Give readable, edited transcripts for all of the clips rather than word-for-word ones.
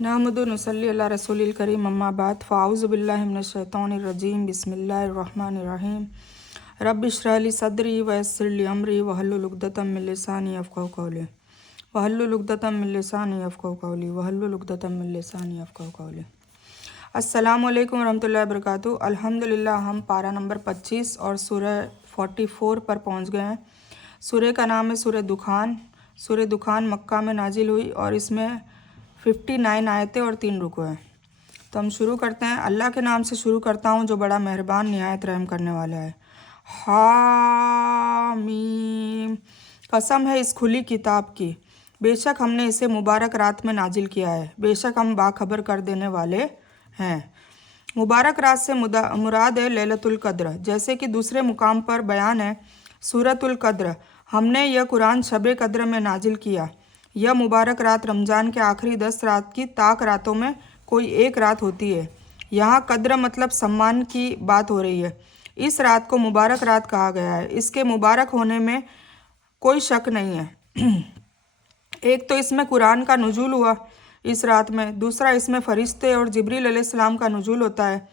नहमदु नसल्ली अला रसूलिल करीम अम्मा बाद फ़ाऊज़ु बिल्लाहि मिनश शैतानिर रजीम बिस्मिल्लाहिर रहमानिर रहीम रब्बि इश्रह ली सदरी व यस्सिर ली अमरी वहल्लुल उक़दतम मिन लिसानी यफ़क़हू क़ौली वहल्लुल उक़दतम मिन लिसानी यफ़क़हू क़ौली वहल्लुल उक़दतम मिन लिसानी यफ़क़हू क़ौली। अस्सलामु अलैकुम रहमतुल्लाहि व बरकातुहू। अल्हम्दुलिल्लाह हम पारा नंबर 25 और सूरह 44 पर पहुँच गए हैं। सूरह का नाम है सूरह दुखान। सूरह दुखान मक्का में नाजिल हुई और इसमें 59 आयतें और 3 रुकू हैं। तो हम शुरू करते हैं। अल्लाह के नाम से शुरू करता हूँ जो बड़ा मेहरबान निहायत रहम करने वाला है। हामीम, कसम है इस खुली किताब की, बेशक हमने इसे मुबारक रात में नाजिल किया है, बेशक हम बाखबर कर देने वाले हैं। मुबारक रात से मुराद है लैलतुल कद्र, जैसे कि दूसरे मुकाम पर बयान है सूरतुल कद्र। हमने यह कुरान शब कद्र में नाजिल किया। यह मुबारक रात रमज़ान के आखिरी 10 रात की ताक रातों में कोई एक रात होती है। यहाँ कद्र मतलब सम्मान की बात हो रही है। इस रात को मुबारक रात कहा गया है। इसके मुबारक होने में कोई शक नहीं है। एक तो इसमें कुरान का नुज़ूल हुआ इस रात में, दूसरा इसमें फ़रिश्ते और जिब्रील अलैहिस्सलाम का नुज़ूल होता है,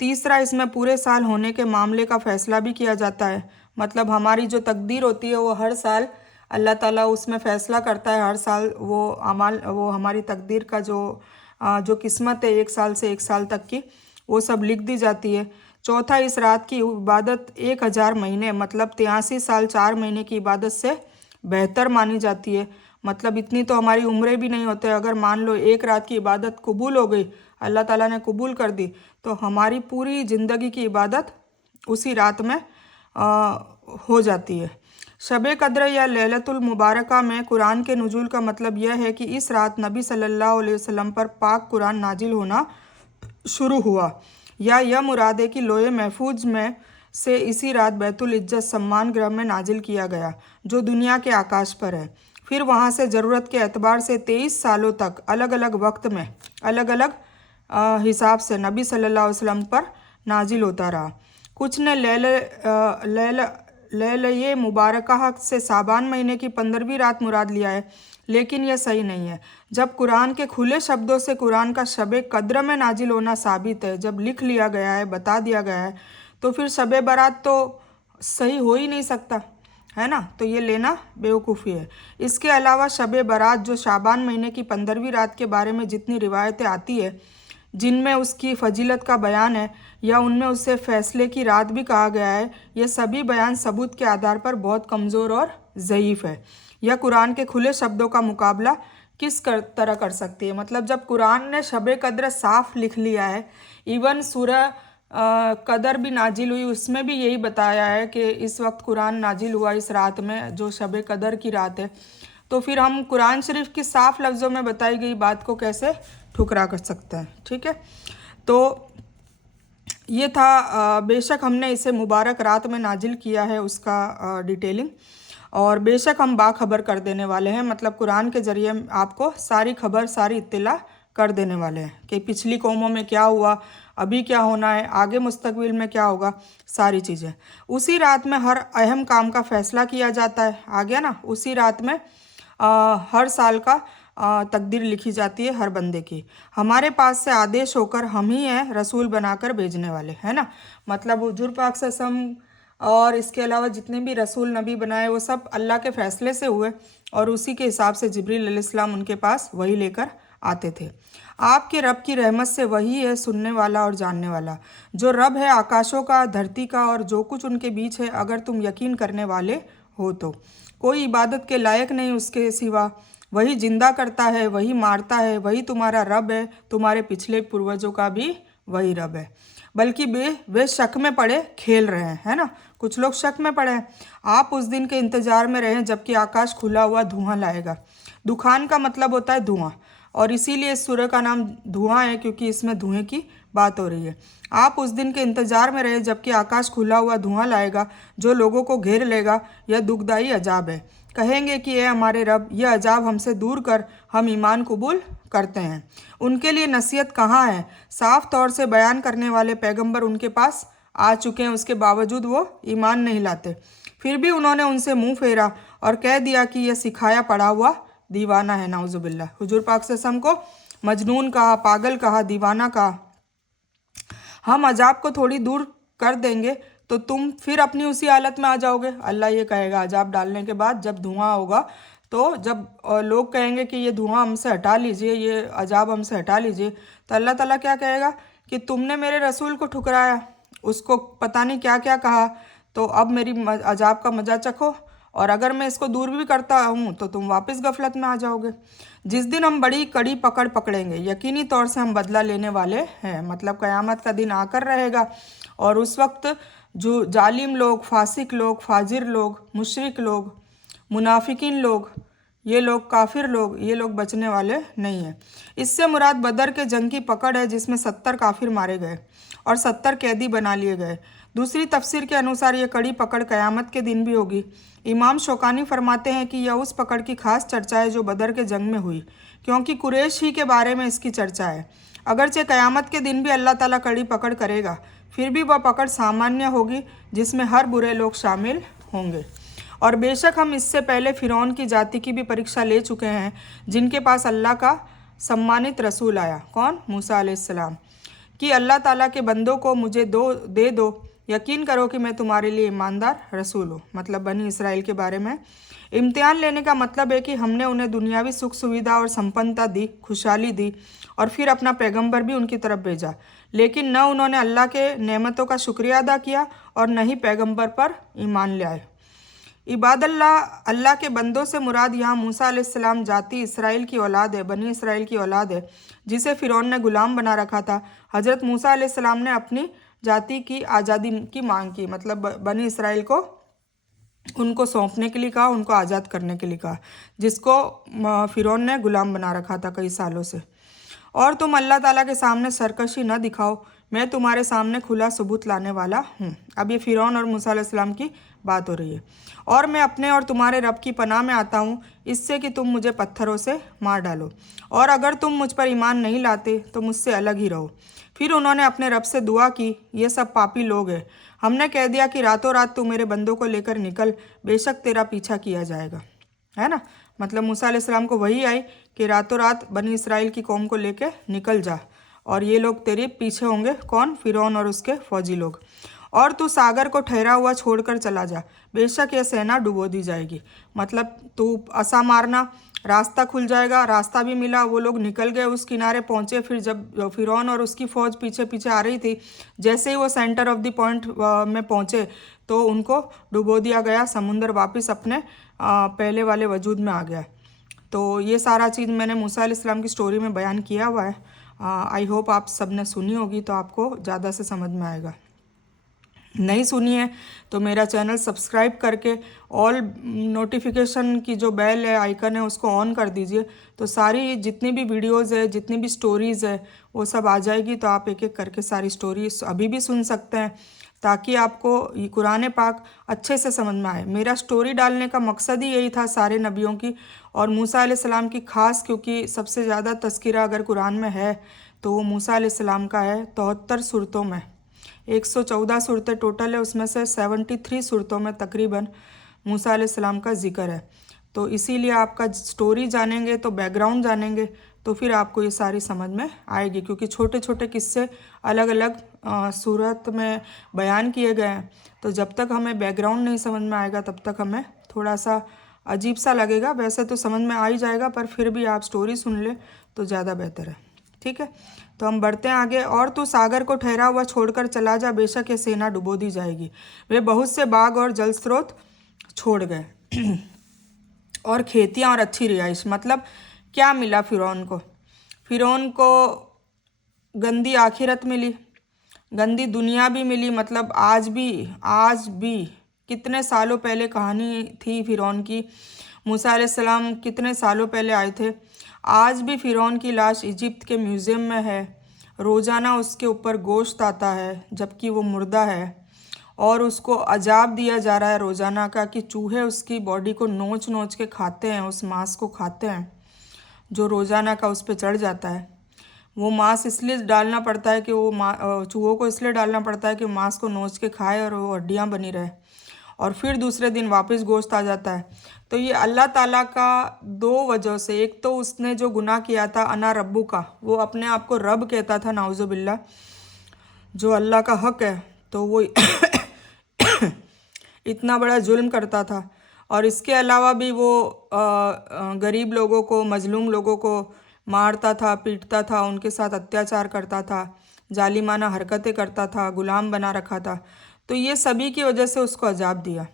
तीसरा इसमें पूरे साल होने के मामले का फ़ैसला भी किया जाता है। मतलब हमारी जो तकदीर होती है वो हर साल अल्लाह ताला उसमें फ़ैसला करता है। हर साल वो हमारी तकदीर का जो किस्मत है एक साल से एक साल तक की, वो सब लिख दी जाती है। चौथा, इस रात की इबादत 1000 महीने मतलब 83 साल 4 महीने की इबादत से बेहतर मानी जाती है। मतलब इतनी तो हमारी उम्रें भी नहीं होते। अगर मान लो एक रात की इबादत कबूल हो गई, अल्लाह ताला ने कबूल कर दी, तो हमारी पूरी ज़िंदगी की इबादत उसी रात में हो जाती है। शब कद्र या लैलतुल मुबारका में कुरान के नुज़ूल का मतलब यह है कि इस रात नबी सल्लल्लाहु अलैहि वसल्लम पर पाक कुरान नाजिल होना शुरू हुआ, या यह मुराद है कि लोहे महफूज में से इसी रात बैतुल इज्जत सम्मान ग्रह में नाजिल किया गया जो दुनिया के आकाश पर है। फिर वहाँ से ज़रूरत के एतबार से 23 सालों तक अलग अलग वक्त में अलग अलग हिसाब से नबी सल्लल्लाहु अलैहि वसल्लम पर नाजिल होता रहा। कुछ ने लैल मुबारका से साबान महीने की 15वीं रात मुराद लिया है, लेकिन यह सही नहीं है। जब कुरान के खुले शब्दों से कुरान का शब कद्र में नाजिल होना साबित है, जब लिख लिया गया है, बता दिया गया है, तो फिर शब बारात तो सही हो ही नहीं सकता है ना। तो ये लेना बेवकूफ़ी है। इसके अलावा शब बारात जो शाबान महीने की 15वीं रात के बारे में जितनी रिवायतें आती है जिनमें उसकी फजीलत का बयान है या उनमें उसे फ़ैसले की रात भी कहा गया है, यह सभी बयान सबूत के आधार पर बहुत कमज़ोर और ज़ईफ़ है। यह कुरान के खुले शब्दों का मुकाबला किस तरह कर सकती है। मतलब जब कुरान ने शब कद्र साफ लिख लिया है, इवन सूरह कदर भी नाजिल हुई, उसमें भी यही बताया है कि इस वक्त कुरान नाजिल हुआ इस रात में जो शब कदर की रात है, तो फिर हम कुरान शरीफ की साफ लफ्ज़ों में बताई गई बात को कैसे ठुकरा कर सकते हैं। ठीक है, तो ये था बेशक हमने इसे मुबारक रात में नाजिल किया है उसका डिटेलिंग, और बेशक हम बाखबर कर देने वाले हैं। मतलब कुरान के ज़रिए आपको सारी खबर सारी इत्तिला कर देने वाले हैं कि पिछली कौमों में क्या हुआ, अभी क्या होना है, आगे मुस्तकबिल में क्या होगा, सारी चीज़ें। उसी रात में हर अहम काम का फ़ैसला किया जाता है। आ गया ना। उसी रात में हर साल का तकदीर लिखी जाती है हर बंदे की। हमारे पास से आदेश होकर हम ही हैं रसूल बनाकर भेजने वाले, है ना। मतलब हुजूर पाक सल्लल्लाहु और इसके अलावा जितने भी रसूल नबी बनाए वो सब अल्लाह के फ़ैसले से हुए, और उसी के हिसाब से जिब्रील अलैहिस्सलाम उनके पास वही लेकर आते थे। आपके रब की रहमत से वही है सुनने वाला और जानने वाला। जो रब है आकाशों का, धरती का और जो कुछ उनके बीच है, अगर तुम यकीन करने वाले हो तो। कोई इबादत के लायक नहीं उसके सिवा। वही जिंदा करता है, वही मारता है, वही तुम्हारा रब है, तुम्हारे पिछले पूर्वजों का भी वही रब है। बल्कि वे शक में पड़े खेल रहे हैं, है ना। कुछ लोग शक में पड़े हैं। आप उस दिन के इंतज़ार में रहें जबकि आकाश खुला हुआ धुआं लाएगा। दुखान का मतलब होता है धुआं, और इसीलिए इस सूरह का नाम धुआं है क्योंकि इसमें धुएं की बात हो रही है। आप उस दिन के इंतज़ार में रहे जबकि आकाश खुला हुआ धुआं लाएगा जो लोगों को घेर लेगा। यह दुखदाई अजाब है। कहेंगे कि ए हमारे रब, यह अजाब हमसे दूर कर, हम ईमान कबूल करते हैं। उनके लिए नसीहत कहाँ है। साफ तौर से बयान करने वाले पैगंबर उनके पास आ चुके हैं, उसके बावजूद वो ईमान नहीं लाते। फिर भी उन्होंने उनसे मुंह फेरा और कह दिया कि यह सिखाया पढ़ा हुआ दीवाना है। नाउजुबिल्ला। हुजूर पाक सल्लल्लाहु अलैहि वसल्लम को मजनून कहा, पागल कहा, दीवाना कहा। हम अजाब को थोड़ी दूर कर देंगे तो तुम फिर अपनी उसी हालत में आ जाओगे। अल्लाह ये कहेगा अजाब डालने के बाद, जब धुआं होगा तो जब लोग कहेंगे कि ये धुआं हमसे हटा लीजिए, ये अजाब हमसे हटा लीजिए, तो अल्लाह ताला क्या कहेगा कि तुमने मेरे रसूल को ठुकराया, उसको पता नहीं क्या क्या कहा, तो अब मेरी अजाब का मजा चखो, और अगर मैं इसको दूर भी करता हूँ तो तुम वापस गफलत में आ जाओगे। जिस दिन हम बड़ी कड़ी पकड़ पकड़ेंगे, यकीनी तौर से हम बदला लेने वाले हैं। मतलब क़यामत का दिन आकर रहेगा और उस वक्त जो जालिम लोग, फासिक लोग, फाजिर लोग, मुशरिक लोग, मुनाफिकीन लोग, ये लोग काफिर लोग, ये लोग बचने वाले नहीं हैं। इससे मुराद बदर के जंग की पकड़ है जिसमें 70 काफिर मारे गए और 70 कैदी बना लिए गए। दूसरी तफसीर के अनुसार ये कड़ी पकड़ क़यामत के दिन भी होगी। इमाम शौकानी फरमाते हैं कि यह उस पकड़ की खास चर्चा है जो बदर के जंग में हुई, क्योंकि कुरैश ही के बारे में इसकी चर्चा है। अगरचे क़यामत के दिन भी अल्लाह ताला कड़ी पकड़ करेगा, फिर भी वह पकड़ सामान्य होगी जिसमें हर बुरे लोग शामिल होंगे। और बेशक हम इससे पहले फ़िरौन की जाति की भी परीक्षा ले चुके हैं, जिनके पास अल्लाह का सम्मानित रसूल आया, कौन? मूसा अलैहिस्सलाम, कि अल्लाह ताला के बंदों को मुझे दे दो, यकीन करो कि मैं तुम्हारे लिए ईमानदार रसूल हूँ। मतलब बनी इसराइल के बारे में इम्तिहान लेने का मतलब है कि हमने उन्हें दुनियावी सुख सुविधा और संपन्नता दी, खुशहाली दी, और फिर अपना पैगंबर भी उनकी तरफ भेजा, लेकिन न उन्होंने अल्लाह के नेमतों का शुक्रिया अदा किया और न ही पैगंबर पर ईमान ले आए। इबादल्लाह, अल्लाह के बंदों से मुराद यहाँ मूसा अलैहिस्सलाम जाति इसराइल की औलाद है, बनी इसराइल की औलाद है, जिसे फ़िरौन ने गुलाम बना रखा था। हज़रत मूसा अलैहिस्सलाम ने अपनी जाति की आज़ादी की मांग की, मतलब बनी इसराइल को उनको सौंपने के लिए कहा, उनको आज़ाद करने के लिए कहा, जिसको फ़िरौन ने गुलाम बना रखा था कई सालों से। और तुम अल्लाह ताला के सामने सरकशी न दिखाओ, मैं तुम्हारे सामने खुला सबूत लाने वाला हूँ। अब ये फ़िरौन और मूसा अलैहिस्सलाम की बात हो रही है। और मैं अपने और तुम्हारे रब की पनाह में आता हूँ इससे कि तुम मुझे पत्थरों से मार डालो, और अगर तुम मुझ पर ईमान नहीं लाते तो मुझसे अलग ही रहो। फिर उन्होंने अपने रब से दुआ की, ये सब पापी लोग हैं। हमने कह दिया कि रातों रात तू मेरे बंदों को लेकर निकल, बेशक तेरा पीछा किया जाएगा। है ना, मतलब मूसा अलैहिस्सलाम को वही आई कि रातों रात बनी इसराइल की कौम को लेके निकल जा, और ये लोग तेरे पीछे होंगे, कौन? फ़िरौन और उसके फौजी लोग। और तू सागर को ठहरा हुआ छोड़कर चला जा, बेशक यह सेना डुबो दी जाएगी। मतलब तू असा मारना, रास्ता खुल जाएगा। रास्ता भी मिला, वो लोग निकल गए, उस किनारे पहुँचे। फिर जब फ़िरौन और उसकी फ़ौज पीछे पीछे आ रही थी, जैसे ही वो सेंटर ऑफ द पॉइंट में पहुँचे तो उनको डुबो दिया गया, समुंदर वापस अपने पहले वाले वजूद में आ गया। तो ये सारा चीज़ मैंने मूसा अलैहिस्सलाम की स्टोरी में बयान किया हुआ है। आई होप आप सब ने सुनी होगी तो आपको ज़्यादा से समझ में आएगा। नहीं सुनी है तो मेरा चैनल सब्सक्राइब करके ऑल नोटिफिकेशन की जो बेल है, आइकन है, उसको ऑन कर दीजिए, तो सारी जितनी भी वीडियोज़ है, जितनी भी स्टोरीज़ है, वो सब आ जाएगी। तो आप एक एक करके सारी स्टोरी अभी भी सुन सकते हैं, ताकि आपको ये कुरान पाक अच्छे से समझ में आए। मेरा स्टोरी डालने का मकसद ही यही था सारे नबियों की, और मूसा अलैहिस्सलाम की खास, क्योंकि सबसे ज़्यादा तज़किरा अगर कुरान में है तो वो मूसा अलैहिस्सलाम का है। 73 सूरतों में 114 सूरतें टोटल है, उसमें से 73 सूरतों में तकरीबन मूसा अलैहिस्सलाम का जिक्र है। तो इसीलिए आपका स्टोरी जानेंगे तो बैकग्राउंड जानेंगे तो फिर आपको ये सारी समझ में आएगी, क्योंकि छोटे छोटे किस्से अलग अलग सूरत में बयान किए गए हैं। तो जब तक हमें बैकग्राउंड नहीं समझ में आएगा तब तक हमें थोड़ा सा अजीब सा लगेगा। वैसे तो समझ में आ ही जाएगा, पर फिर भी आप स्टोरी सुन लें तो ज़्यादा बेहतर है। ठीक है, तो हम बढ़ते हैं आगे। और तू सागर को ठहरा हुआ छोड़कर चला जा, बेशक ये सेना डुबो दी जाएगी। वे बहुत से बाग और जल स्रोत छोड़ गए और खेतियाँ और अच्छी रिहाइश। मतलब क्या मिला फ़िरौन को? फ़िरौन को गंदी आखिरत मिली, गंदी दुनिया भी मिली। मतलब आज भी कितने सालों पहले कहानी थी फ़िरौन की। मूसा अलैहिस्सलाम कितने सालों पहले आए थे। आज भी फ़िरौन की लाश इजिप्ट के म्यूज़ियम में है। रोज़ाना उसके ऊपर गोश्त आता है जबकि वो मुर्दा है, और उसको अजाब दिया जा रहा है रोज़ाना का कि चूहे उसकी बॉडी को नोच नोच के खाते हैं, उस मांस को खाते हैं जो रोज़ाना का उस पर चढ़ जाता है। वो मांस इसलिए डालना पड़ता है कि वो चूहों को इसलिए डालना पड़ता है कि मांस को नोच के खाए और वो हड्डियाँ बनी रहे। और फिर दूसरे दिन वापस गोश्त आ जाता है। तो ये अल्लाह ताला का दो वजह से, एक तो उसने जो गुनाह किया था अना रब्बू का, वो अपने आप को रब कहता था नाउजुबिल्ला, जो अल्लाह का हक है, तो वो इतना बड़ा जुल्म करता था। और इसके अलावा भी वो गरीब लोगों को, मजलूम लोगों को मारता था, पीटता था, उनके साथ अत्याचार करता था, जालिमाना हरकतें करता था, गुलाम बना रखा था। तो ये सभी की वजह से उसको अजाब दिया।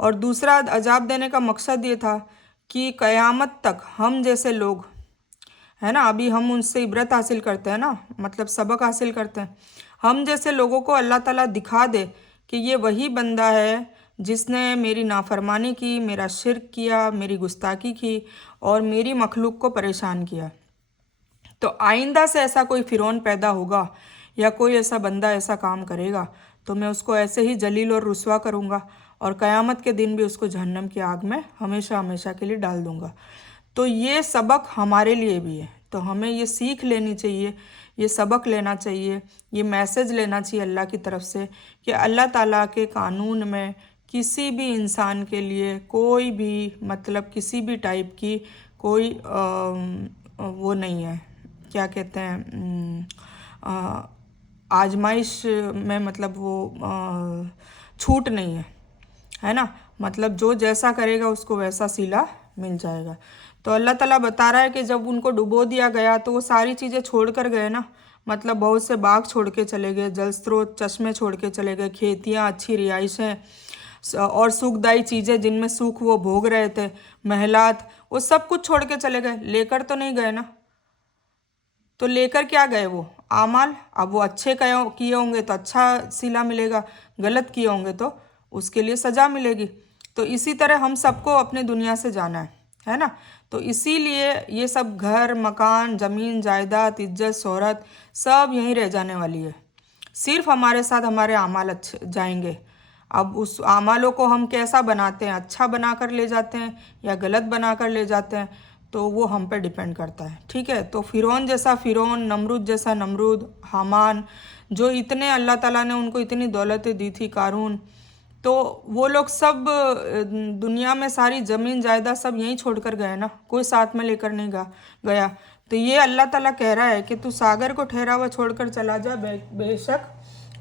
और दूसरा अजाब देने का मकसद ये था कि क़यामत तक हम जैसे लोग, है ना, अभी हम उनसे इबरत हासिल करते हैं ना, मतलब सबक हासिल करते हैं, हम जैसे लोगों को अल्लाह ताला दिखा दे कि ये वही बंदा है जिसने मेरी नाफरमानी की, मेरा शिर्क किया, मेरी गुस्ताखी की और मेरी मखलूक को परेशान किया। तो आइंदा से ऐसा कोई फ़िरौन पैदा होगा या कोई ऐसा बंदा ऐसा काम करेगा तो मैं उसको ऐसे ही जलील और रुस्वा करूँगा और क़यामत के दिन भी उसको जहन्नम की आग में हमेशा हमेशा के लिए डाल दूँगा। तो ये सबक हमारे लिए भी है। तो हमें ये सीख लेनी चाहिए, ये सबक लेना चाहिए, ये मैसेज लेना चाहिए अल्लाह की तरफ से कि अल्लाह ताला के कानून में किसी भी इंसान के लिए कोई भी, मतलब किसी भी टाइप की कोई वो नहीं है, क्या कहते हैं, आजमाइश में, मतलब वो छूट नहीं है ना। मतलब जो जैसा करेगा उसको वैसा सिला मिल जाएगा। तो अल्लाह ताला बता रहा है कि जब उनको डुबो दिया गया तो वो सारी चीज़ें छोड़ कर गए ना, मतलब बहुत से बाग छोड़ के चले गए, जल स्रोत, चश्मे छोड़ के चले गए, खेतियाँ, अच्छी रिहाइशें और सुखदायी चीज़ें जिनमें सुख वो भोग रहे थे, महलात, वो सब कुछ छोड़ के चले गए, लेकर तो नहीं गए ना। तो लेकर क्या गए वो आमाल। अब वो अच्छे किए होंगे तो अच्छा सिला मिलेगा, गलत किए होंगे तो उसके लिए सज़ा मिलेगी। तो इसी तरह हम सबको अपने दुनिया से जाना है ना। तो इसीलिए ये सब घर, मकान, ज़मीन, जायदाद, इज्जत, शोहरत सब यहीं रह जाने वाली है। सिर्फ हमारे साथ हमारे आमाल अच्छे जाएंगे। अब उस आमालों को हम कैसा बनाते हैं, अच्छा बनाकर ले जाते हैं या गलत बनाकर ले जाते हैं, तो वो हम पे डिपेंड करता है। ठीक है। तो फ़िरौन जैसा फ़िरौन, नमरूद जैसा नमरूद, हामान, जो इतने अल्लाह ताला ने उनको इतनी दौलतें दी थी, कारून, तो वो लोग सब दुनिया में सारी ज़मीन जायदाद सब यहीं छोड़ कर गए ना, कोई साथ में लेकर नहीं गया। तो ये अल्लाह ताला कह रहा है कि तू सागर को ठहरा हुआ छोड़कर चला जा, बेशक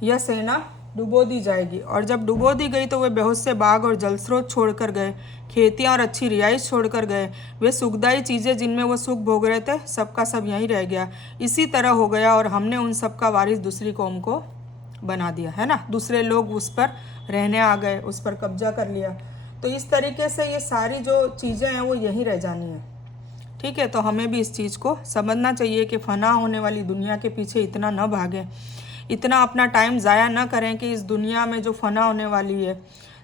यह सेना डुबो दी जाएगी। और जब डुबो दी गई तो वे बहुत से बाग और जलस्रोत छोड़कर गए, खेतियाँ और अच्छी रिहाइश छोड़कर गए, वे सुखदायी चीज़ें जिनमें वो सुख भोग रहे थे सबका सब यहीं रह गया। इसी तरह हो गया और हमने उन सब का वारिस दूसरी कौम को बना दिया, है ना। दूसरे लोग उस पर रहने आ गए, उस पर कब्जा कर लिया। तो इस तरीके से ये सारी जो चीज़ें हैं वो यहीं रह जानी है। ठीक है। तो हमें भी इस चीज़ को समझना चाहिए कि फ़ना होने वाली दुनिया के पीछे इतना न भागें, इतना अपना टाइम ज़ाया न करें कि इस दुनिया में जो फ़ना होने वाली है,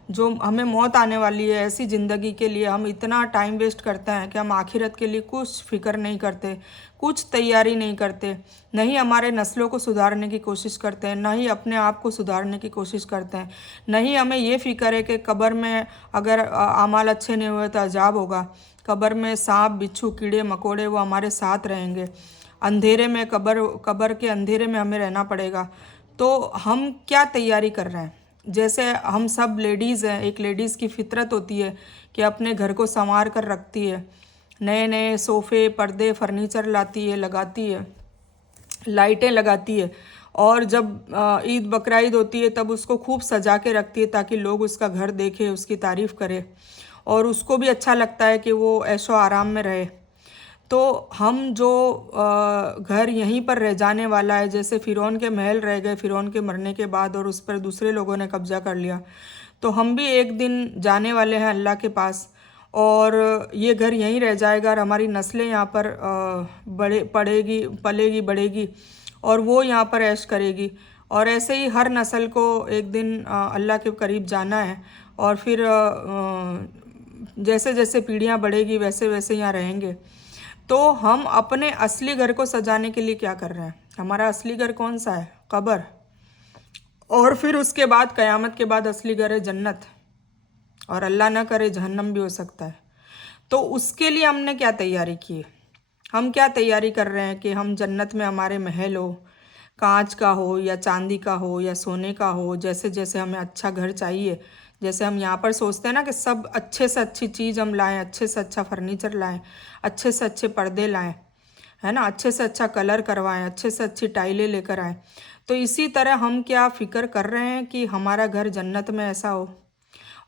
जो हमें मौत आने वाली है, ऐसी ज़िंदगी के लिए हम इतना टाइम वेस्ट करते हैं कि हम आखिरत के लिए कुछ फ़िक्र नहीं करते, कुछ तैयारी नहीं करते, न ही हमारे नस्लों को सुधारने की कोशिश करते हैं, न ही अपने आप को सुधारने की कोशिश करते हैं, न ही हमें ये फ़िक्र है कि कब्र में अगर आमाल अच्छे नहीं हुए तो अजाब होगा, कब्र में सांप, बिच्छू, कीड़े मकोड़े वो हमारे साथ रहेंगे, अंधेरे में, कब्र के अंधेरे में हमें रहना पड़ेगा। तो हम क्या तैयारी कर रहे हैं। जैसे हम सब लेडीज़ हैं, एक लेडीज़ की फितरत होती है कि अपने घर को संवार कर रखती है, नए नए सोफ़े, पर्दे, फर्नीचर लाती है, लगाती है, लाइटें लगाती है, और जब ईद बकरीद होती है तब उसको खूब सजा के रखती है ताकि लोग उसका घर देखें, उसकी तारीफ़ करें, और उसको भी अच्छा लगता है कि वो ऐशो आराम में रहे। तो हम जो घर यहीं पर रह जाने वाला है, जैसे फ़िरौन के महल रह गए फ़िरौन के मरने के बाद और उस पर दूसरे लोगों ने कब्जा कर लिया, तो हम भी एक दिन जाने वाले हैं अल्लाह के पास, और ये घर यहीं रह जाएगा और हमारी नस्लें यहाँ पर पलेगी बढ़ेगी और वो यहाँ पर ऐश करेगी। और ऐसे ही हर नस्ल को एक दिन अल्लाह के करीब जाना है, और फिर जैसे जैसे पीढ़ियाँ बढ़ेगी वैसे वैसे यहाँ रहेंगे। तो हम अपने असली घर को सजाने के लिए क्या कर रहे हैं। हमारा असली घर कौन सा है, कब्र, और फिर उसके बाद क़यामत के बाद असली घर है जन्नत, और अल्लाह ना करे जहन्नम भी हो सकता है। तो उसके लिए हमने क्या तैयारी की है, हम क्या तैयारी कर रहे हैं कि हम जन्नत में हमारे महल हो, कांच का हो या चांदी का हो या सोने का हो, जैसे जैसे हमें अच्छा घर चाहिए, जैसे हम यहाँ पर सोचते हैं ना कि सब अच्छे से अच्छी चीज़ हम लाएं, अच्छे से अच्छा फर्नीचर लाएं, अच्छे से अच्छे पर्दे लाएं, है ना, अच्छे से अच्छा कलर करवाएं, अच्छे से अच्छी टाइलें लेकर आएं। तो इसी तरह हम क्या फ़िक्र कर रहे हैं कि हमारा घर जन्नत में ऐसा हो,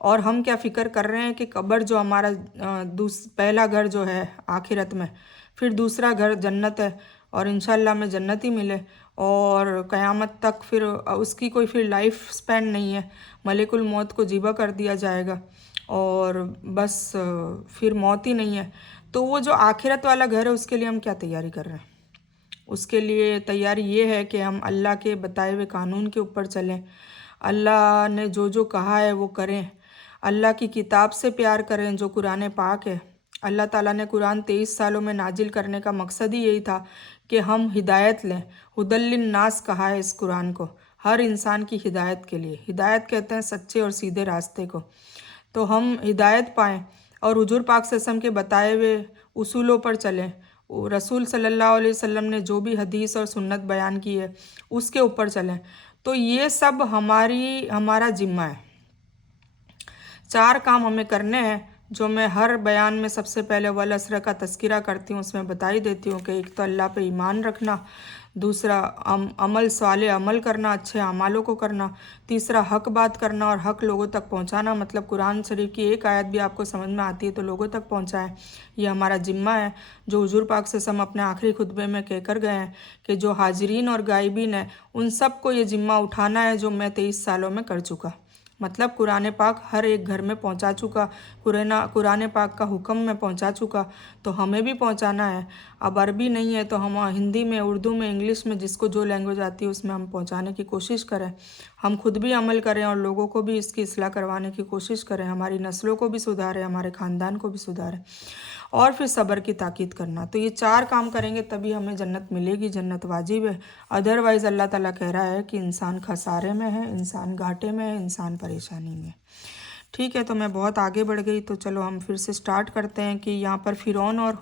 और हम क्या फ़िक्र कर रहे हैं कि कब्र जो हमारा पहला घर जो है आखिरत में, फिर दूसरा घर जन्नत है, और इंशाल्लाह में जन्नत ही मिले, और क़यामत तक फिर उसकी कोई फिर लाइफ स्पैन नहीं है, मलिकुल मौत को ज़िबा कर दिया जाएगा और बस फिर मौत ही नहीं है। तो वो जो आखिरत वाला घर है उसके लिए हम क्या तैयारी कर रहे हैं? उसके लिए तैयारी ये है कि हम अल्लाह के बताए हुए कानून के ऊपर चलें, अल्लाह ने जो जो कहा है वो करें, अल्लाह की किताब से प्यार करें जो कुरान पाक है। अल्लाह ताला ने कुरान 23 सालों में नाजिल करने का मकसद ही यही था कि हम हिदायत लें। हुदल्लिन नास कहा है इस कुरान को, हर इंसान की हिदायत के लिए। हिदायत कहते हैं सच्चे और सीधे रास्ते को। तो हम हिदायत पाएँ और हुजूर पाक सल्लल्लाहु अलैहि वसल्लम के बताए हुए उसूलों पर चलें। रसूल सल्लल्लाहु अलैहि वसल्लम ने जो भी हदीस और सुन्नत बयान की है उसके ऊपर चलें। तो ये सब हमारा जिम्मा है। 4 काम हमें करने हैं जो मैं हर बयान में सबसे पहले वल असर का तज़किरा करती हूँ, उसमें बता ही देती हूँ कि एक तो अल्लाह पे ईमान रखना, दूसरा अमल साले अमल करना, अच्छे अमालों को करना, तीसरा हक बात करना और हक लोगों तक पहुँचाना, मतलब कुरान शरीफ की एक आयत भी आपको समझ में आती है तो लोगों तक पहुँचाएं। ये हमारा जिम्मा है जो हुजूर पाक से हम अपने आखिरी खुतबे में कहकर गए हैं कि जो हाजिरीन और गायबीन है उन सबको ये जिम्मा उठाना है जो मैं 23 सालों में कर चुका। मतलब कुरान पाक हर एक घर में पहुंचा चुका, कुरान पाक का हुक्म में पहुंचा चुका, तो हमें भी पहुंचाना है। अब अरबी नहीं है तो हम हिंदी में, उर्दू में, इंग्लिश में, जिसको जो लैंग्वेज आती है उसमें हम पहुंचाने की कोशिश करें। हम खुद भी अमल करें और लोगों को भी इसकी इस्लाह करवाने की कोशिश करें, हमारी नस्लों को भी सुधारें, हमारे ख़ानदान को भी सुधारें, और फिर सब्र की ताकीद करना। तो ये 4 काम करेंगे तभी हमें जन्नत मिलेगी, जन्नत वाजिब है। अदरवाइज़ अल्लाह ताला कह रहा है कि इंसान खसारे में है, इंसान घाटे में है, इंसान परेशानी में। ठीक है, तो मैं बहुत आगे बढ़ गई, तो चलो हम फिर से स्टार्ट करते हैं कि यहाँ पर फ़िरौन और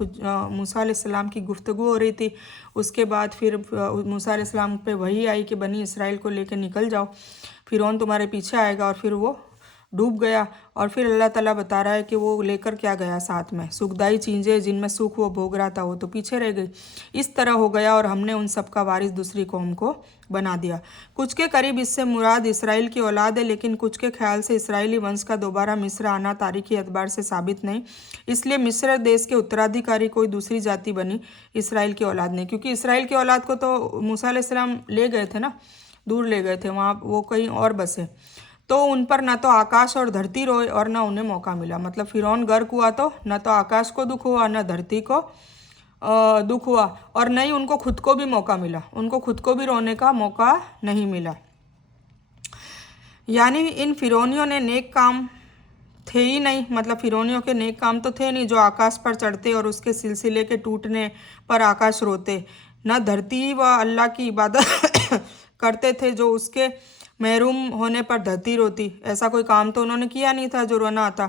मूसा अलैहिस्सलाम की गुफ्तगू हो रही थी। उसके बाद फिर मूसा अलैहिस्सलाम पे वही आई कि बनी इसराइल को लेकर निकल जाओ, फ़िरौन तुम्हारे पीछे आएगा, और फिर वो डूब गया। और फिर अल्लाह ताला बता रहा है कि वो लेकर क्या गया साथ में, सुखदाई चीज़ें जिनमें सुख वो भोग रहा था वो तो पीछे रह गई। इस तरह हो गया और हमने उन सब का वारिस दूसरी कौम को बना दिया। कुछ के करीब इससे मुराद इसराइल की औलाद है, लेकिन कुछ के ख्याल से इसराइली वंश का दोबारा मिस्र आना तारीखी एतबार से साबित नहीं, इसलिए मिस्र देश के उत्तराधिकारी कोई दूसरी जाति बनी, इसराइल की औलाद नहीं। क्योंकि इसराइल की औलाद को तो मूसा अलैहिस्सलाम ले गए थे ना, दूर ले गए थे, वहाँ वो कहीं और बसे, तो उन पर ना तो आकाश और धरती रोए और ना उन्हें मौका मिला। मतलब फ़िरौन गर्क हुआ तो न तो आकाश को दुख हुआ, न धरती को दुख हुआ, और न ही उनको खुद को भी मौका मिला, उनको खुद को भी रोने का मौका नहीं मिला। यानी इन फ़िरौनियों ने नेक काम थे ही नहीं, मतलब फ़िरौनियों के नेक काम तो थे नहीं जो आकाश पर चढ़ते और उसके सिलसिले के टूटने पर आकाश रोते, न धरती व अल्लाह की इबादत करते थे जो उसके महरूम होने पर धरती रोती। ऐसा कोई काम तो उन्होंने किया नहीं था जो रोना आता।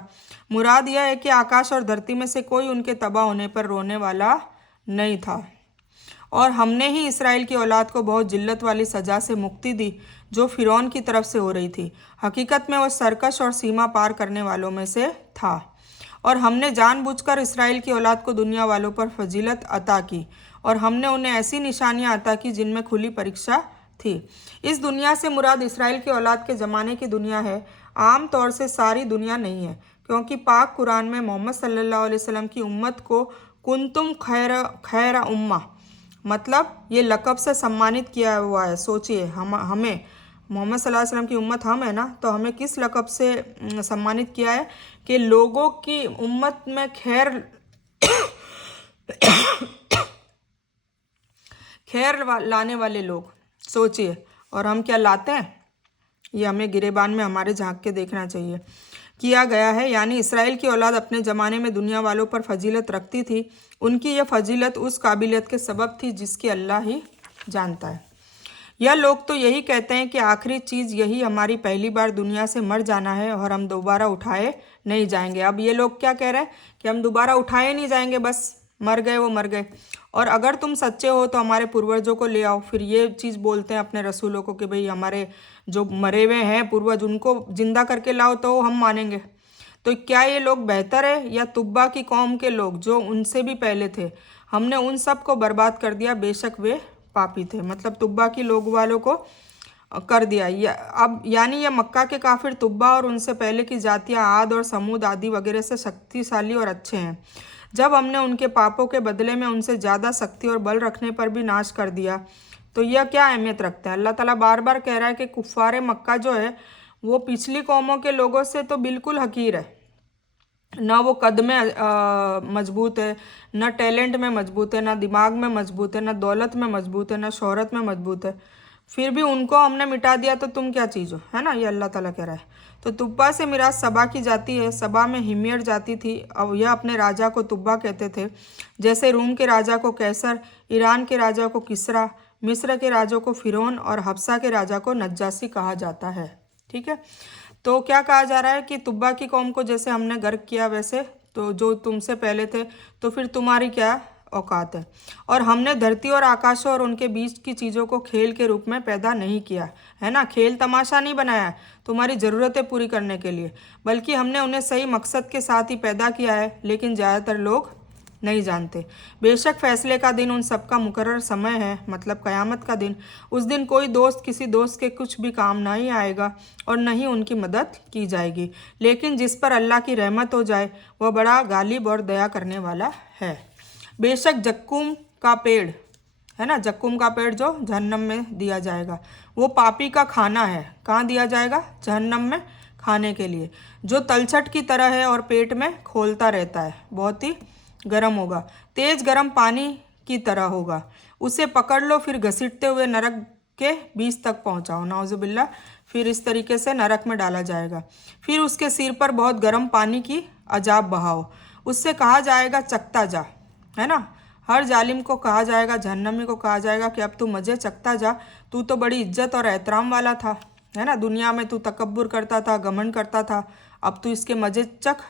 मुराद यह है कि आकाश और धरती में से कोई उनके तबाह होने पर रोने वाला नहीं था, और हमने ही इसराइल की औलाद को बहुत जिल्लत वाली सज़ा से मुक्ति दी जो फ़िरौन की तरफ से हो रही थी। हकीकत में वो सरकश और सीमा पार करने वालों में से था, और हमने जानबूझकर इसराइल की औलाद को दुनिया वालों पर फजीलत अता की, और हमने उन्हें ऐसी निशानियां अता की जिनमें खुली परीक्षा थी। इस दुनिया से मुराद इसराइल की औलाद के ज़माने की दुनिया है, आम तौर से सारी दुनिया नहीं है, क्योंकि पाक कुरान में मोहम्मद सल्लल्लाहु अलैहि वसल्लम की उम्मत को कुंतुम खैर उम्मा, मतलब ये लक़ब से सम्मानित किया हुआ है। सोचिए, हमें मोहम्मद सल्लल्लाहु अलैहि वसल्लम की उम्मत हम है ना, तो हमें किस लक़ब से सम्मानित किया है कि लोगों की उम्मत में खैर लाने वाले लोग। सोचिए, और हम क्या लाते हैं, ये हमें गिरेबान में हमारे झांक के देखना चाहिए। किया गया है, यानी इसराइल की औलाद अपने ज़माने में दुनिया वालों पर फजीलत रखती थी। उनकी यह फजीलत उस काबिलियत के सबब थी जिसकी अल्लाह ही जानता है। यह लोग तो यही कहते हैं कि आखिरी चीज़ यही हमारी पहली बार दुनिया से मर जाना है और हम दोबारा उठाए नहीं जाएंगे। अब ये लोग क्या कह रहे हैं कि हम दोबारा उठाए नहीं जाएंगे, बस मर गए वो मर गए, और अगर तुम सच्चे हो तो हमारे पूर्वजों को ले आओ। फिर ये चीज़ बोलते हैं अपने रसूलों को कि भाई हमारे जो मरे हुए हैं पूर्वज उनको जिंदा करके लाओ तो हम मानेंगे। तो क्या ये लोग बेहतर है या तुब्बा की कौम के लोग जो उनसे भी पहले थे? हमने उन सब को बर्बाद कर दिया, बेशक वे पापी थे। मतलब तुब्बा की लोग वालों को कर दिया। अब यानी ये मक्का के काफिर तुब्बा और उनसे पहले की जातियां आद और समूद आदि वगैरह से शक्तिशाली और अच्छे हैं। जब हमने उनके पापों के बदले में उनसे ज़्यादा शक्ति और बल रखने पर भी नाश कर दिया तो यह क्या अहमियत रखता है? अल्लाह ताला बार बार कह रहा है कि कुफ़ारे मक्का जो है वो पिछली कौमों के लोगों से तो बिल्कुल हकीर है। ना वो कद में मजबूत है, ना टैलेंट में मजबूत है, ना दिमाग में मजबूत है, ना दौलत में मजबूत है, ना शोहरत में मजबूत है। फिर भी उनको हमने मिटा दिया तो तुम क्या चीज़ हो, है ना? ये अल्लाह ताला कह रहा है। तो तुब्बा से मिराज सबा की जाती है। सबा में हिम्यर जाती थी। अब यह अपने राजा को तुब्बा कहते थे। जैसे रूम के राजा को कैसर, ईरान के राजा को किसरा, मिस्र के राजा को फिरौन और हफ्सा के राजा को नज्जासी कहा जाता है। ठीक है, तो क्या कहा जा रहा है कि तुब्बा की कौम को जैसे हमने गर्क किया वैसे तो जो तुमसे पहले थे तो फिर तुम्हारी क्या औकात है। और हमने धरती और आकाशों और उनके बीच की चीज़ों को खेल के रूप में पैदा नहीं किया है ना, खेल तमाशा नहीं बनाया तुम्हारी ज़रूरतें पूरी करने के लिए, बल्कि हमने उन्हें सही मकसद के साथ ही पैदा किया है। लेकिन ज़्यादातर लोग नहीं जानते। बेशक फैसले का दिन उन सबका मुकर्रर समय है, मतलब क़यामत का दिन। उस दिन कोई दोस्त किसी दोस्त के कुछ भी काम नहीं आएगा और न ही उनकी मदद की जाएगी। लेकिन जिस पर अल्लाह की रहमत हो जाए वह बड़ा गालिब और दया करने वाला है। बेशक जक्कुम का पेड़ है ना, जक्कुम का पेड़ जो जहन्नम में दिया जाएगा वो पापी का खाना है। कहाँ दिया जाएगा? जहन्नम में खाने के लिए, जो तलछट की तरह है और पेट में खोलता रहता है, बहुत ही गर्म होगा, तेज गर्म पानी की तरह होगा। उसे पकड़ लो फिर घसीटते हुए नरक के बीच तक पहुंचाओ, नाउजुबिल्ला। फिर इस तरीके से नरक में डाला जाएगा। फिर उसके सिर पर बहुत गर्म पानी की अजाब बहाओ। उससे कहा जाएगा चखता जा, है ना। हर जालिम को कहा जाएगा, जहन्नमी को कहा जाएगा कि अब तू मज़े चखता जा, तू तो बड़ी इज्जत और एहतराम वाला था, है ना। दुनिया में तू तकब्बुर करता था, घमंड करता था, अब तू इसके मज़े चख।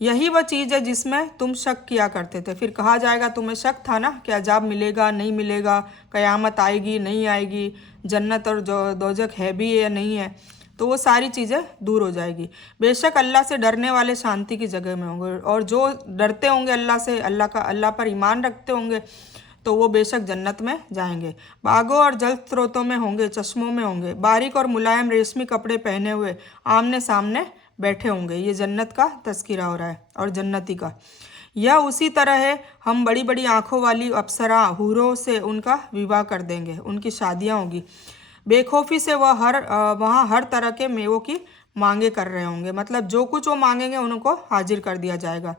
यही वह चीज़ है जिसमें तुम शक किया करते थे। फिर कहा जाएगा तुम्हें शक था ना कि अजाब मिलेगा नहीं मिलेगा, क़यामत आएगी नहीं आएगी, जन्नत और दोजख है भी या नहीं है, तो वो सारी चीज़ें दूर हो जाएगी। बेशक अल्लाह से डरने वाले शांति की जगह में होंगे, और जो डरते होंगे अल्लाह से, अल्लाह पर ईमान रखते होंगे तो वो बेशक जन्नत में जाएंगे। बागों और जल स्रोतों में होंगे, चश्मों में होंगे, बारीक और मुलायम रेशमी कपड़े पहने हुए आमने सामने बैठे होंगे। ये जन्नत का तस्करा हो रहा है और जन्नती का। यह उसी तरह है, हम बड़ी बड़ी आंखों वाली अप्सरा हूरों से उनका विवाह कर देंगे, उनकी शादियां होगी। बेखौफी से वहाँ हर तरह के मेवों की मांगे कर रहे होंगे, मतलब जो कुछ वो मांगेंगे उनको हाजिर कर दिया जाएगा।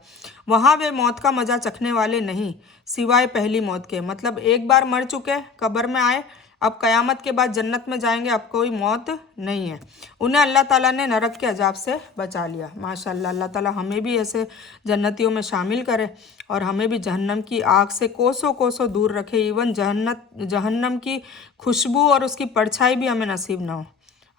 वहाँ वे मौत का मजा चखने वाले नहीं सिवाय पहली मौत के, मतलब एक बार मर चुके कब्र में आए, अब क़यामत के बाद जन्नत में जाएंगे, अब कोई मौत नहीं है। उन्हें अल्लाह ताला ने नरक के अजाब से बचा लिया। माशाअल्लाह, अल्लाह ताला हमें भी ऐसे जन्नतियों में शामिल करे और हमें भी जहन्नम की आग से कोसों कोसों दूर रखे। इवन जहन्नम की खुशबू और उसकी परछाई भी हमें नसीब ना हो।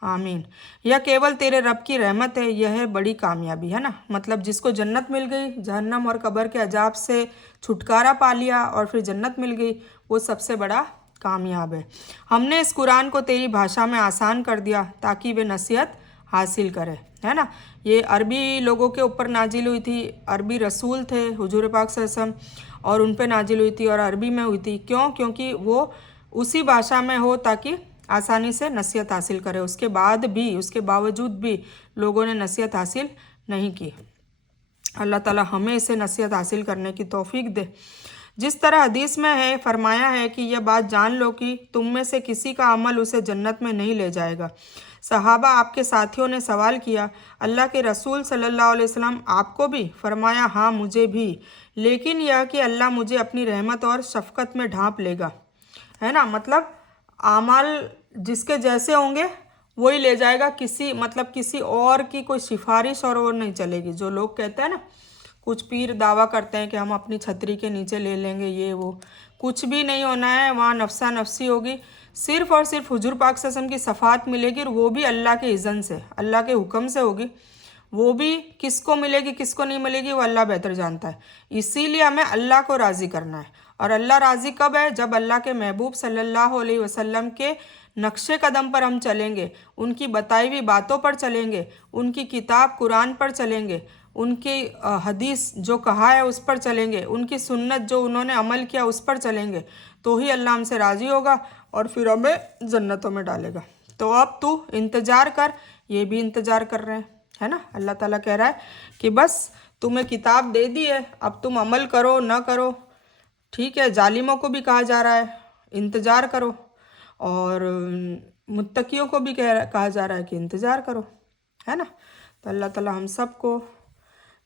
आमीन। यह केवल तेरे रब की रहमत है, यह है बड़ी कामयाबी, है ना। मतलब जिसको जन्नत मिल गई, जहन्नम और कब्र के अजाब से छुटकारा पा लिया और फिर जन्नत मिल गई, वो सबसे बड़ा कामयाब है। हमने इस कुरान को तेरी भाषा में आसान कर दिया ताकि वे नसीहत हासिल करें, है ना। ये अरबी लोगों के ऊपर नाजिल हुई थी, अरबी रसूल थे हुजूर पाक सल्लल्लाहु अलैहि वसल्लम, और उन पे नाजिल हुई थी और अरबी में हुई थी। क्यों? क्योंकि वो उसी भाषा में हो ताकि आसानी से नसीहत हासिल करे। उसके बावजूद भी लोगों ने नसीहत हासिल नहीं की। अल्लाह ताला हमें इसे नसीहत हासिल करने की तौफीक दे। जिस तरह हदीस में है, फरमाया है कि यह बात जान लो कि तुम में से किसी का अमल उसे जन्नत में नहीं ले जाएगा। सहाबा आपके साथियों ने सवाल किया, अल्लाह के रसूल सल्लल्लाहु अलैहि वसल्लम आपको भी? फरमाया हाँ मुझे भी, लेकिन यह कि अल्लाह मुझे अपनी रहमत और शफकत में ढांप लेगा, है ना। मतलब आमाल जिसके जैसे होंगे वही ले जाएगा, किसी और की कोई सिफारिश और नहीं चलेगी। जो लोग कहते हैं ना, कुछ पीर दावा करते हैं कि हम अपनी छतरी के नीचे ले लेंगे, ये वो कुछ भी नहीं होना है। वहाँ नफ्सा नफ्सी होगी, सिर्फ़ और सिर्फ हुजूर पाक सल्लल्लाहु अलैहि वसल्लम की शफाअत मिलेगी, और वो भी अल्लाह के इज़्ज़न से, अल्लाह के हुक्म से होगी। वो भी किसको मिलेगी किसको नहीं मिलेगी वो अल्लाह बेहतर जानता है। इसीलिए हमें अल्लाह को राज़ी करना है। और अल्लाह राज़ी कब है? जब अल्लाह के महबूब सल्लल्लाहु अलैहि वसल्लम के नक्शे कदम पर हम चलेंगे, उनकी बताई हुई बातों पर चलेंगे, उनकी किताब कुरान पर चलेंगे, उनकी हदीस जो कहा है उस पर चलेंगे, उनकी सुन्नत जो उन्होंने अमल किया उस पर चलेंगे, तो ही अल्लाह हमसे राज़ी होगा और फिर हमें जन्नतों में डालेगा। तो अब तू इंतज़ार कर, ये भी इंतज़ार कर रहे हैं, है ना। अल्लाह ताला कह रहा है कि बस तुम्हें किताब दे दी है, अब तुम अमल करो ना करो, ठीक है। जालिमों को भी कहा जा रहा है इंतज़ार करो, और मुत्तकियों को भी कहा जा रहा है कि इंतज़ार करो, है ना। तो अल्लाह ताला हम सबको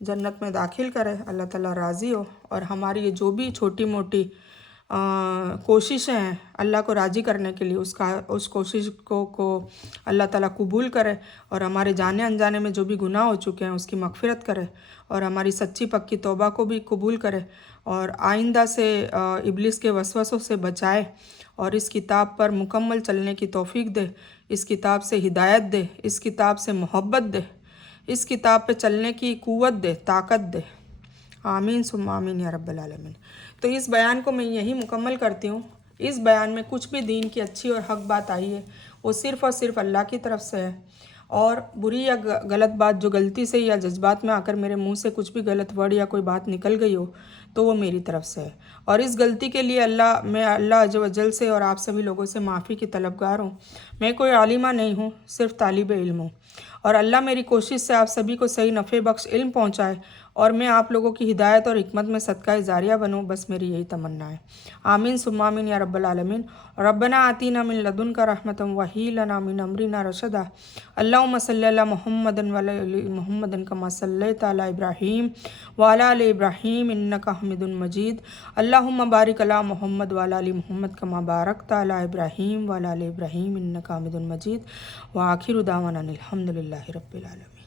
जन्नत में दाखिल करे, अल्लाह ताला राज़ी हो, और हमारी ये जो भी छोटी मोटी कोशिशें हैं अल्लाह को राज़ी करने के लिए, उस कोशिश को अल्लाह ताला कबूल करे, और हमारे जाने अनजाने में जो भी गुनाह हो चुके हैं उसकी मग़फ़िरत करे, और हमारी सच्ची पक्की तौबा को भी कबूल करे, और आइंदा से इब्लिस के वसवसों से बचाए, और इस किताब पर मुकम्मल चलने की तौफ़ीक दे, इस किताब से हिदायत दे, इस किताब से मोहब्बत दे, इस किताब पे चलने की क़ुव्वत दे, ताकत दे। आमीन सुम्मा आमीन या रब्बल आलमीन। तो इस बयान को मैं यही मुकम्मल करती हूँ। इस बयान में कुछ भी दीन की अच्छी और हक़ बात आई है वो सिर्फ़ और सिर्फ अल्लाह की तरफ से है, और बुरी या गलत बात जो गलती से या जज्बात में आकर मेरे मुंह से कुछ भी गलत वर्ड या कोई बात निकल गई हो तो वो मेरी तरफ से है, और इस गलती के लिए मैं अल्लाह अज़्ज़ व जल से और आप सभी लोगों से माफ़ी की तलबगार हूँ। मैं कोई आलिमा नहीं हूँ, सिर्फ तालिब इल्म हूँ, और अल्लाह मेरी कोशिश से आप सभी को सही नफ़े बख्श इल्म पहुँचाए, और मैं आप लोगों की हिदायत और हिकमत में सदका जारिया बनूँ, बस मेरी यही तमन्ना है। आमीन सुम्मा आमीन या रब्बल आलमीन। रब्बना आतीना मिन लदुनका रहमतन व हय्यि लना मिन अमरिना रशदा। अल्लाहुम्मा सल्लि अला मुहम्मदिन व अला आलि मुहम्मदिन कमा सल्लैता अला इब्राहीम व अला आलि इब्राहीम इन्नका हमीदुन मजीद। अल्लाहुम्मा बारिक अला मुहम्मद व अला आलि मुहम्मद कमा बारकता अला इब्राहीम व अला आलि इब्राहीम इन्नका हमीदुन मजीद। व आखिरु दावाना अनिल हम्दुलिल्लाहि रब्बिल आलमीन।